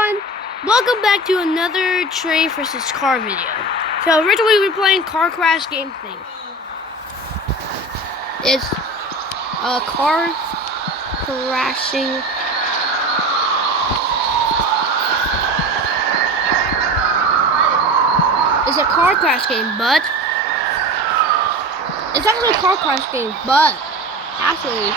everyone, welcome back to another train versus car video. So originally we were playing car crash game thing. It's a car crashing. It's a car crash game, but it's actually a car crash game, but actually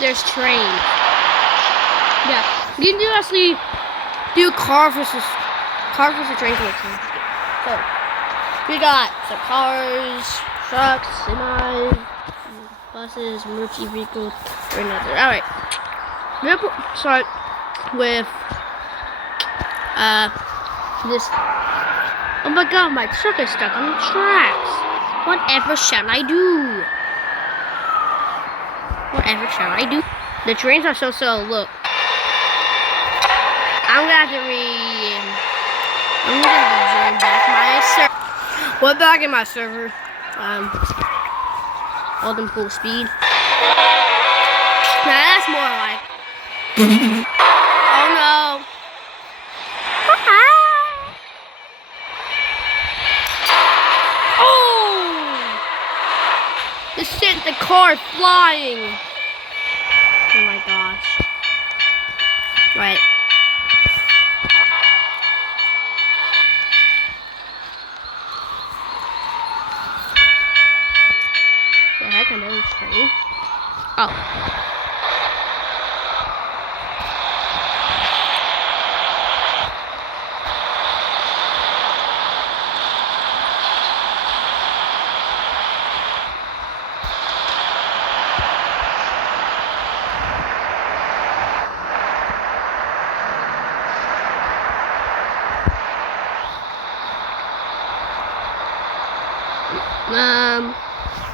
there's trains. Yeah, you can actually do car versus train collision. So we got some cars, trucks, semis, buses, emergency vehicles, or another. All right, we're gonna start with this. Oh my God, my truck is stuck on the tracks. Whatever shall I do? Whatever shall I do? The trains are so slow. Look, I'm gonna have to join back my server. We're back in my server. All them full speed. Now that's more like. Oh no. Oh! This sent the car flying. Oh my gosh. Right. The heck, another train? Oh.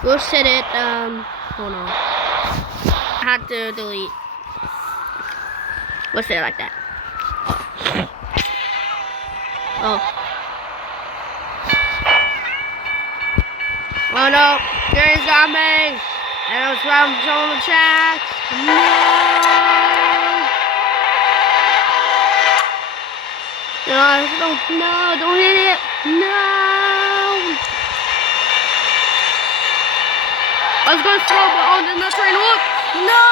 We'll set it, hold on. I had to delete. We'll set it like that. Oh. Oh no, there's zombie! And it's from on the tracks. No, don't hit it. No. I was going to throw, but oh, the train hook. No!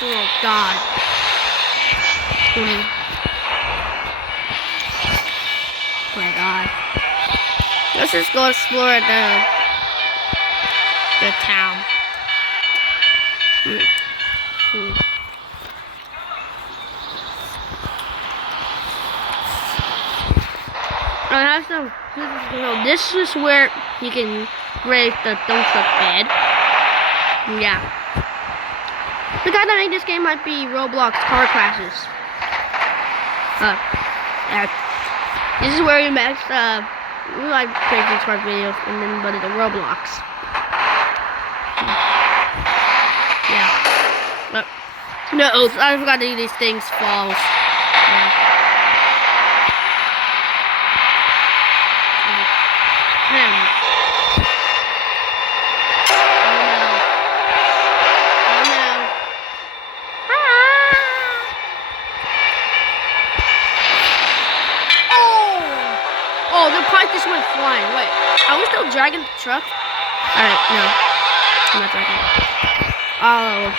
Oh, God. Oh, my God. Let's just go explore the town. I have some. This is where you can raise the dump truck bed. Yeah. The guy that made this game might be Roblox car crashes. This is where we met. We like creating car videos, and then but it's a Roblox. Yeah. No, I forgot to do these things. Falls. Yeah. Oh, the pipe just went flying. Wait, are we still dragging the truck? Alright, no. I'm not dragging it. Oh.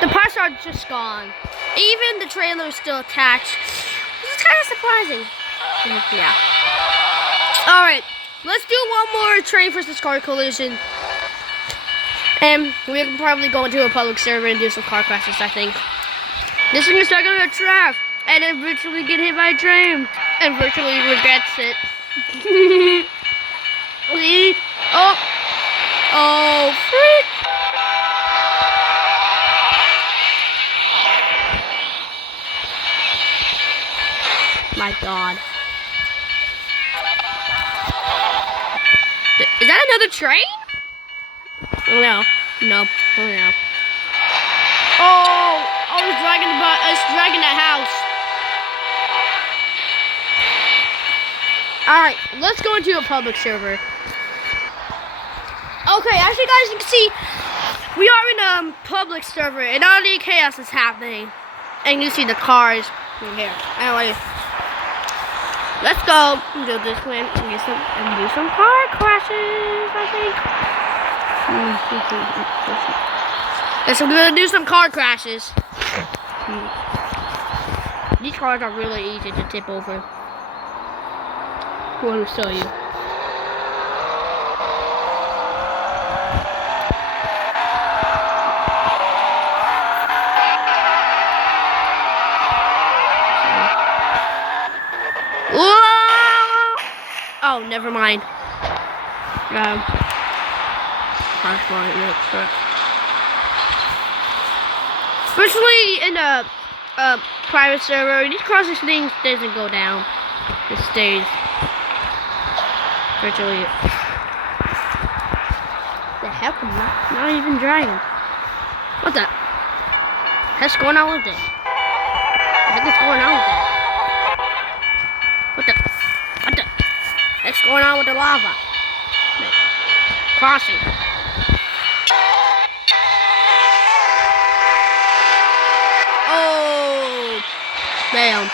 The parts are just gone. Even the trailer is still attached. This is kind of surprising. Yeah. Alright, let's do one more train versus car collision. And we can probably go into a public server and do some car crashes, I think. This thing is stuck on a track and then virtually get hit by a train. And virtually regrets it. Oh! Oh, freak! My God. Is that another train? No. No. Oh, no. Oh! Oh, it's dragging the house. Alright, let's go into a public server. Okay, as you guys can see, we are in a public server and all the chaos is happening. And you see the cars in here. Anyway, let's go and do this one and do some car crashes, I think. Yes, I'm gonna do some car crashes. These cars are really easy to tip over. I want to show you. Whoa! Oh, never mind. Especially in a private server, these crosses things doesn't go down. It stays virtually. The heck? I'm not even dragging. What the heck's going on with it? What the heck is going on with that? What the heck's going on with the lava? Crossing. Oh, damn.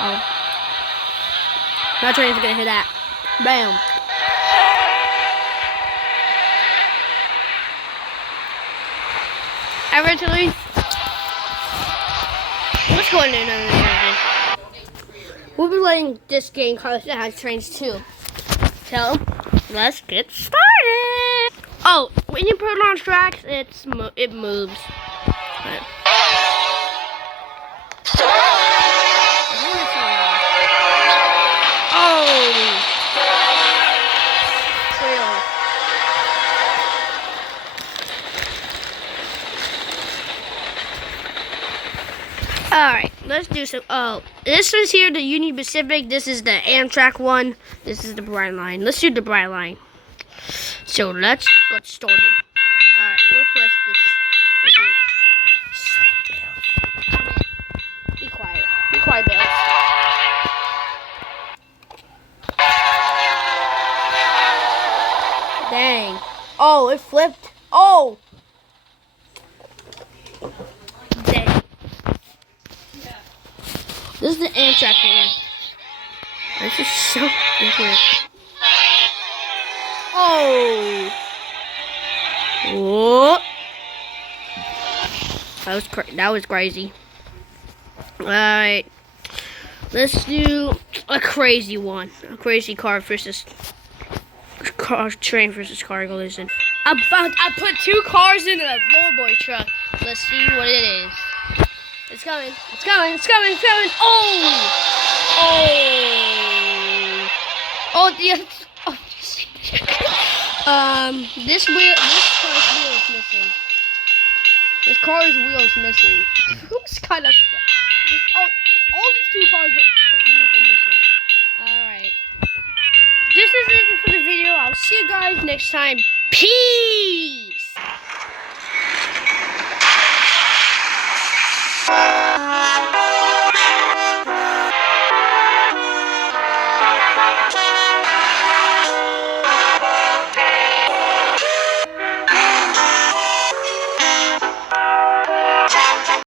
Oh. My train's gonna hit that. Bam. Eventually, let's go into another game. We'll be playing this game because it has trains too. So, let's get started. Oh, when you put it on tracks, it moves. Right. Alright, let's do some. Oh, this is here the Union Pacific. This is the Amtrak one. This is the Brightline line. Let's do the Brightline line. So let's get started. Alright, we'll press this. Be quiet. Be quiet, Bill. Dang. Oh, it flipped. Oh! Dang. This is the Amtrak one. This is so different. Oh! Whoa! That was crazy. Alright. Let's do a crazy one. A crazy train versus car collision. I put two cars in a lowboy truck. Let's see what it is. It's coming. It's coming. It's coming. It's coming. Oh! Oh! Oh, yes. Oh. This car's wheel is missing. This car's wheel is missing. It's kind of. Oh, all these two cars wheels are missing. Alright. This is it for the video. I'll see you guys next time. Peace!